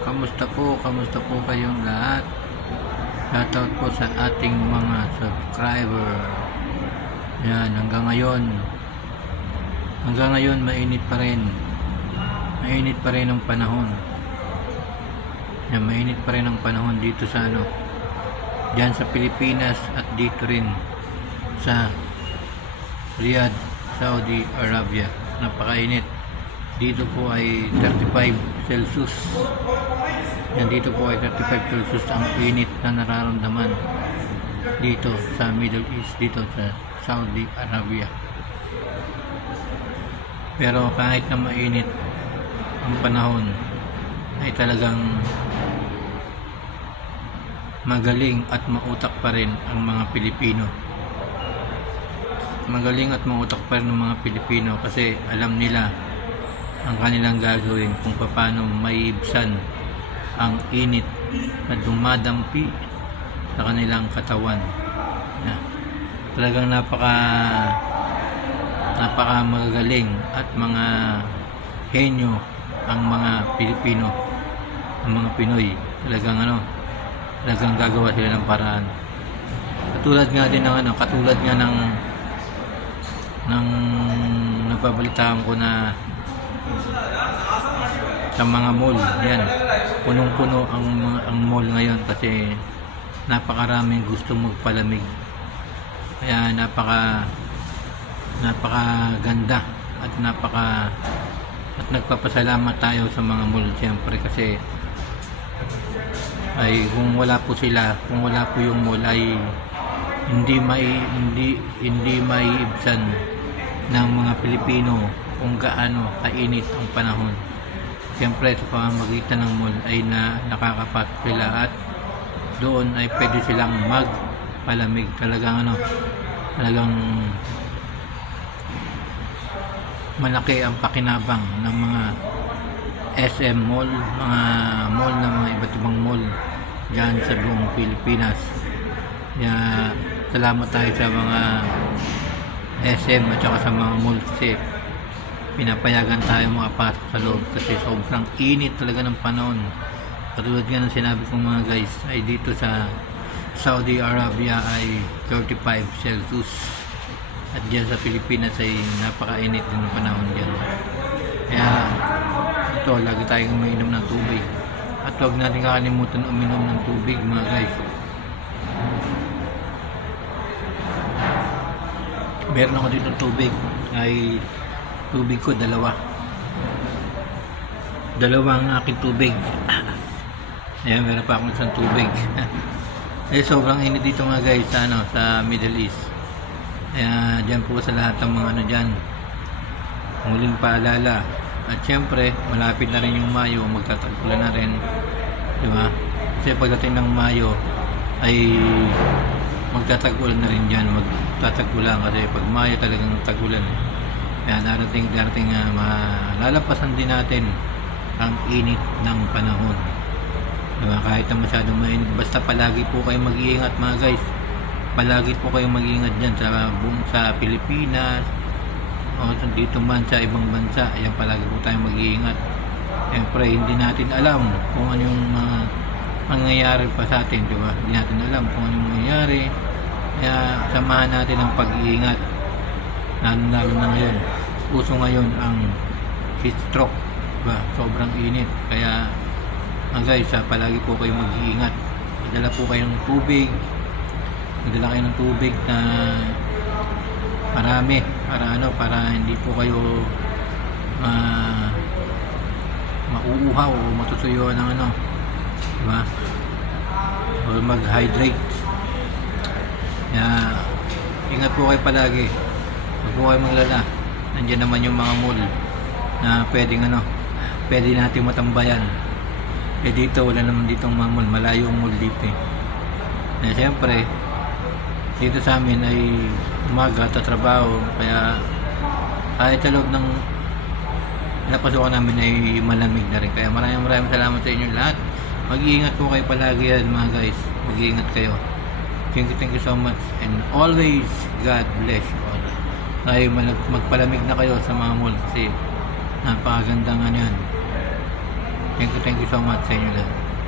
Kamusta po kayong lahat? Shoutout po sa ating mga subscriber. Yan, hanggang ngayon mainit pa rin. Mainit pa rin ang panahon. Yan, mainit pa rin ang panahon dito sa diyan sa Pilipinas at dito rin sa Riyadh, Saudi Arabia. Napakainit. Dito po ay 35 Celsius. Yan, dito po ay 35 Celsius ang init na nararamdaman dito sa Middle East, dito sa Saudi Arabia. Pero kahit na mainit ang panahon, ay talagang magaling at mautak pa rin ang mga Pilipino. Magaling at mautak pa rin ang mga Pilipino kasi alam nila ang kanilang gagawin kung paano maiibsan ang init na dumadampi sa kanilang katawan. Talagang napaka magagaling at mga henyo ang mga Pilipino, ang mga Pinoy. Talagang gagawa sila ng paraan. Katulad nga ng napabalitaan ko na sa mga mall, yan, punong-puno ang mall ngayon kasi napakaraming gusto magpalamig. Kaya napakaganda at nagpapasalamat tayo sa mga mall siyempre kasi ay kung wala po yung mall ay hindi maiibsan ng mga Pilipino kung gaano kainit ang panahon. Siyempre sa pamamagitan ng mall ay nakakapasok sila at doon ay pwede silang magpalamig. Talagang malaki ang pakinabang ng mga SM mall, mga mall na mga iba't ibang mall dyan sa buong Pilipinas. Kaya salamat tayo sa mga SM at saka sa mga mall kasi pinapayagan tayo makapasok sa loob kasi sobrang init talaga ng panahon. Katulad nga ng sinabi kong mga guys, ay dito sa Saudi Arabia ay 35 Celsius at dyan sa Pilipinas ay napakainit din ng panahon dyan. Kaya ito, lagi tayong umiinom ng tubig at huwag natin kakalimutan uminom ng tubig mga guys. Meron ako dito tubig, ay tubig ko dalawa ang aking tubig. Ayan, meron pa akong isang tubig. Sobrang init dito mga guys sa Middle East. Kaya dyan po sa lahat ng mga dyan, muling paalala. At syempre malapit na rin yung Mayo, magtatag-ulan na rin, diba? Kasi pagdating ng Mayo ay magtatag-ulan na rin dyan, magtatag-ulan kasi pag Mayo talagang tag-ulan. Kaya darating malalampasan din natin ang init ng panahon, diba? Kahit na masyadong mainit, basta palagi po kayong mag-iingat mga guys. Palagi po kayong mag-iingat dyan sa Pilipinas o dito man sa ibang bansa. Ayan, palagi po tayong mag-iingat. Siyempre hindi natin alam kung ano yung mangyayari pa sa atin, diba? Hindi natin alam kung ano yung mangyayari. Kaya samahan natin ang pag-iingat, lalo na ngayon. Uso ngayon ang heat stroke, diba? Sobrang init. Kaya mga guys, palagi po kayong mag-iingat. Magdala po kayo ng tubig, na marami para hindi po kayo mauuhaw o matutuyuan ng diba? O mag-hydrate. Kaya ingat po kayo palagi, huwag po kayo maglala. Nandiyan naman yung mga mall na pwede natin matambayan. Dito wala naman ditong mga mall, malayo ang mall dito na siyempre dito sa amin ay umaga tatrabaho, kaya kahit sa loob ng napasukan namin ay malamig na rin. Kaya maraming salamat sa inyo lahat. Mag-iingat po kayo palagi yan mga guys, mag-iingat kayo. Thank you so much and always God bless you all. Ay magpalamig na kayo sa mga mall kasi napakagandang yan. Thank you so much sa inyo lahat.